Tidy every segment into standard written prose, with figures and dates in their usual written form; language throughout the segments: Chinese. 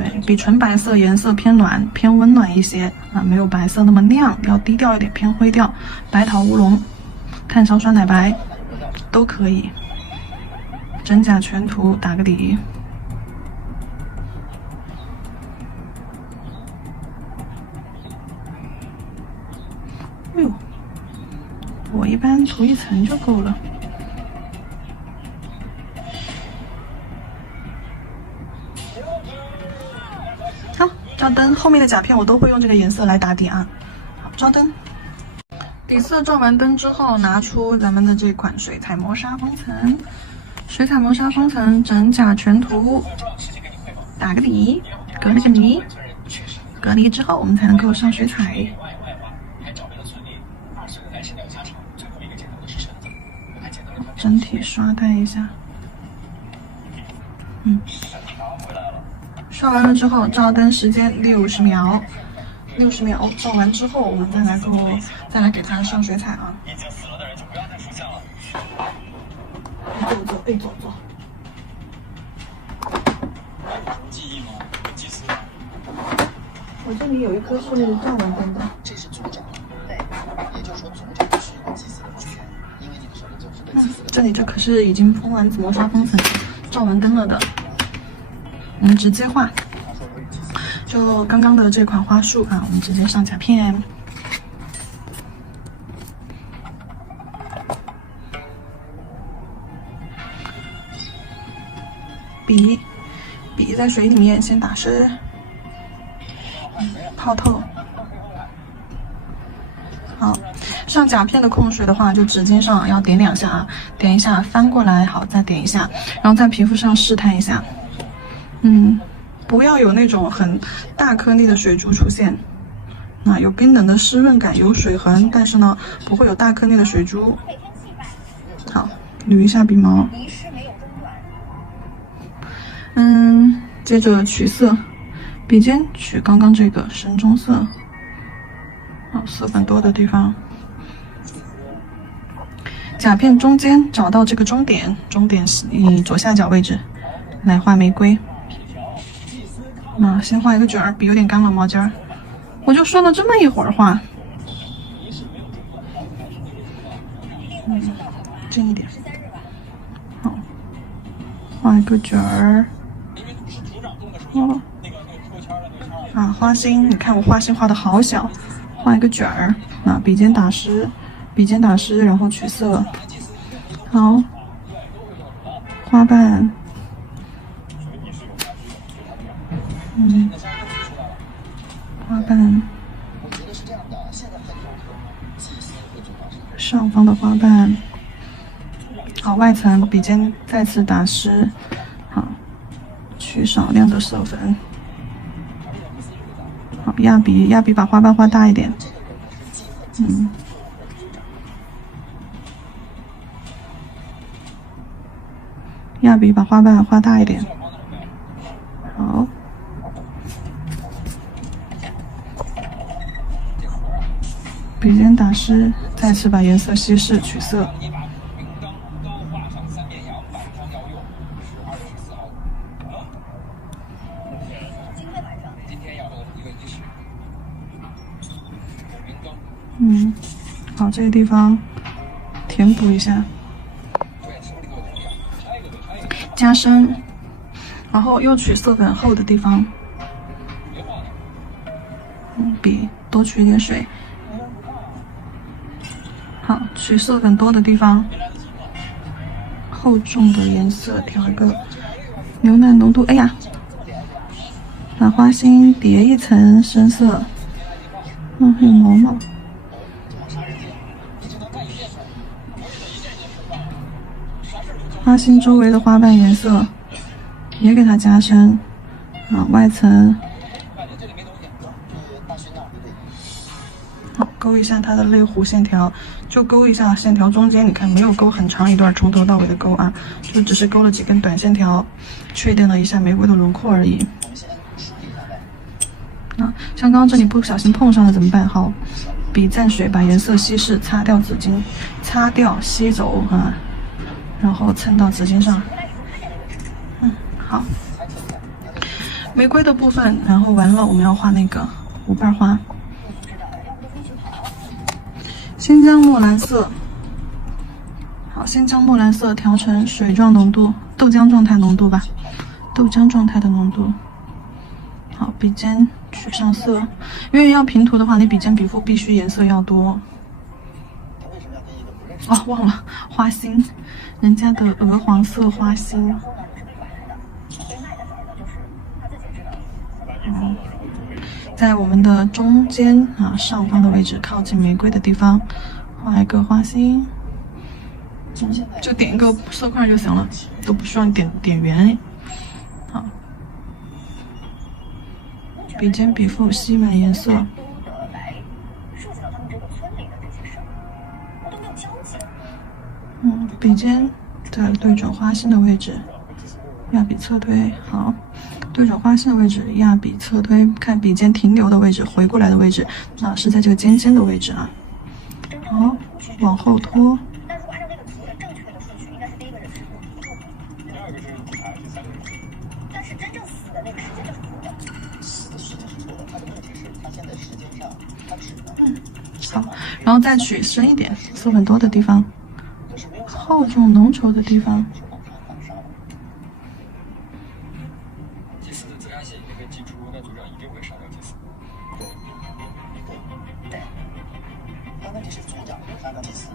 对比纯白色颜色偏暖、偏温暖一些啊，没有白色那么亮，要低调一点，偏灰调。白桃乌龙、炭烧酸奶白都可以。真假全涂打个底。哎呦，我一般涂1层就够了。好，照灯，后面的甲片我都会用这个颜色来打底啊。好，照灯。底色照完灯之后，拿出咱们的这款水彩磨砂封层，水彩磨砂封层真假全涂，打个底，隔离个泥，隔离之后我们才能够上水彩。整体刷带一下，刷完了之后，照灯时间60秒，60秒照完之后，我们再来给它上水彩啊。已经死了的人就不要再出现了。坐，坐。记忆吗？祭祀。我这里有一颗是那个照完灯的。这是组长。对，也就是说组长是一个祭祀的职权，因为你的手里就是对祭祀的。这里这可是已经铺完磨砂封层、照完灯了的。我们直接画。就刚刚的这款花束啊，我们直接上甲片。笔在水里面先打湿，泡透。好，上甲片的控水的话，就指尖上要点2下啊，点一下，翻过来，好，再点一下，然后在皮肤上试探一下。不要有那种很大颗粒的水珠出现，有冰冷的湿润感，有水痕，但是呢不会有大颗粒的水珠。好，捋一下鼻毛。接着取色，笔尖取刚刚这个深棕色，色粉多的地方。甲片中间找到这个中点以左下角位置来画玫瑰。先画一个卷儿，笔有点干了，毛尖儿。我就说了这么一会儿画。近一点。好，画一个卷儿。花心，你看我花心画的好小，画一个卷儿。笔尖打湿，然后取色。好，花瓣。花瓣，上方的花瓣，好，外层笔尖再次打湿，好，取少量的色粉，好，压笔把花瓣画大一点，压笔把花瓣画大一点，好。笔尖打湿，再次把颜色稀释取色。好，这个地方填补一下，加深，然后又取色粉厚的地方，笔多取一点水。好，取色粉多的地方，厚重的颜色调一个牛奶浓度。哎呀，把花心叠一层深色。还有毛毛。花心周围的花瓣颜色也给它加深。外层。好，勾一下它的泪弧线条。就勾一下线条中间，你看没有勾很长一段，从头到尾的勾啊，就只是勾了几根短线条，确定了一下玫瑰的轮廓而已。像刚刚这里不小心碰上了怎么办？好，笔蘸水把颜色稀释，擦掉纸巾，擦掉吸走然后蹭到纸巾上。好。玫瑰的部分，然后完了我们要画那个5瓣花。新疆墨蓝色，好，新疆墨蓝色调成水状浓度，豆浆状态浓度吧，豆浆状态的浓度。好，笔尖取上色，因为要平涂的话，你笔尖笔腹必须颜色要多。哦，忘了花心，人家的鹅黄色花心。在我们的中间啊上方的位置，靠近玫瑰的地方，画一个花心。就点一个色块就行了，都不需要点圆。好，笔尖笔腹吸满颜色。笔尖的对准花心的位置，压笔侧推。好，对准花心的位置，压笔侧推，看笔尖停留的位置，回过来的位置，啊，是在这个尖尖的位置啊。好，往后拖。好，然后再取深一点，色粉多的地方，厚重浓稠的地方。祭司的自然性，你可以记住，那组长一定会杀掉祭司。对。但问题是组长杀掉祭司。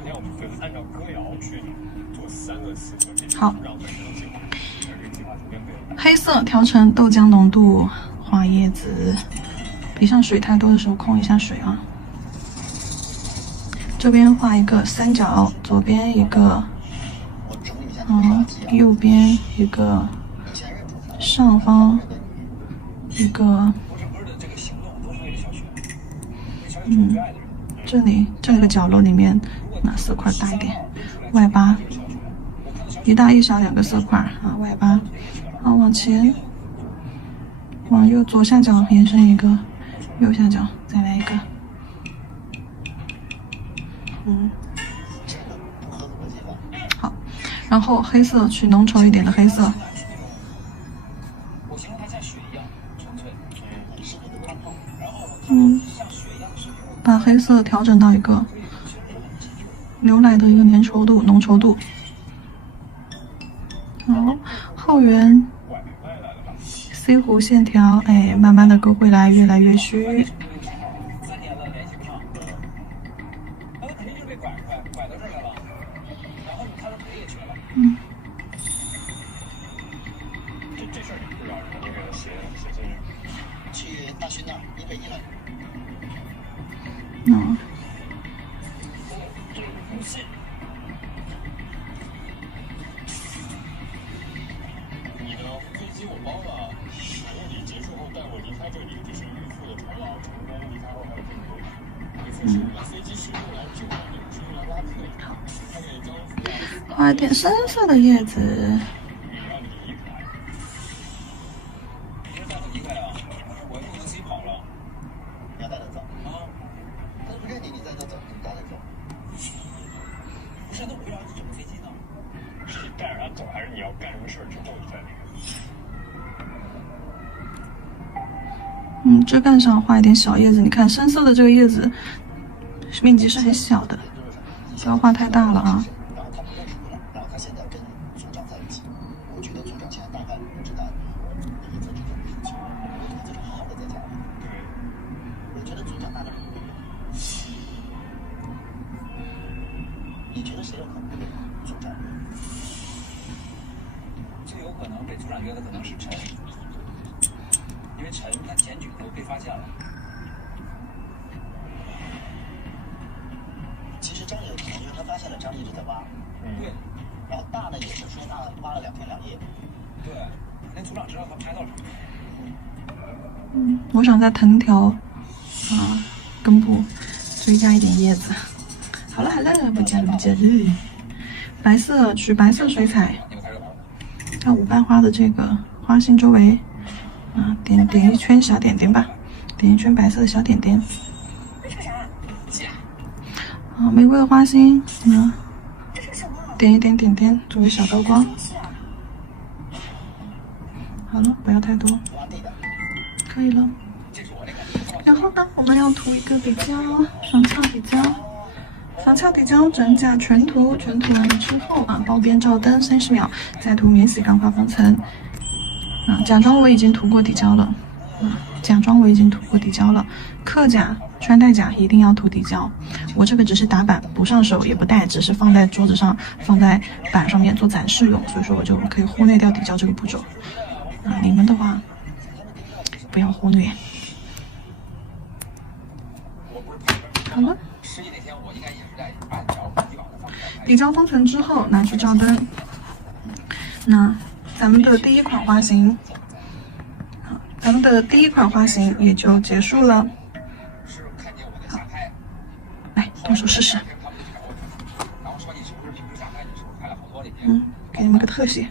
今天我们会按照歌谣去做3个刺客。好。黑色调成豆浆浓度，画叶子。笔上水太多的时候控一下水啊。这边画一个三角，左边一个，右边一个，上方一个，这个角落里面拿色块大一点，外八，一大一小2个色块啊，外八。好，往前，往右左下角延伸一个，右下角再来一个。好，然后黑色取浓稠一点的黑色。把黑色调整到一个牛奶的一个粘稠度、浓稠度。好，后缘 C 弧线条，哎，慢慢的勾回来，越来越虚。去大学那儿1北1来。你的飞机我包了，婚礼结束后带我离开这里，这是孕妇的酬劳。成功离开后还有更多。这次是我们飞机是用来救人的，是用来挖坑的。他给丈夫画一点深色的叶子。走还是你要干什么事之后你再那个？枝干上画一点小叶子，你看深色的这个叶子面积是很小的，不要画太大了啊。然后他们认识你了，然后他现在跟组长在一起，我觉得组长现在大概不知道你做这种事情，你这种好好的在家里。对，我觉得组长大概不会。你觉得谁有可能被组长？最有可能被组长约的可能是陈，因为陈他检举都被发现了。其实张也有可能，因为他发现了张一直在挖。对。然后大呢也是说他挖了2天2夜。对。那组长知道他拍到什么？我想在藤条根部追加一点叶子。好了，不加了。白色取白色水彩，在5瓣花的这个花心周围点一圈小点点吧，点一圈白色的小点点。好，玫瑰的花心，点一点点点作为小高光。好了，不要太多，可以了。然后呢，我们要涂一个底胶，双翘底胶。双翘底胶整甲全涂，全涂完了之后啊，包边照灯30秒，再涂免洗钢化封层。啊，假装我已经涂过底胶了。假装我已经涂过底胶了。客甲、穿戴甲一定要涂底胶。我这个只是打板，不上手也不带，只是放在桌子上，放在板上面做展示用，所以说我就可以忽略掉底胶这个步骤。啊，你们的话不要忽略。好了。底胶封层之后拿去照灯。那咱们的第一款花型，也就结束了。好，来动手试试。给你们个特写。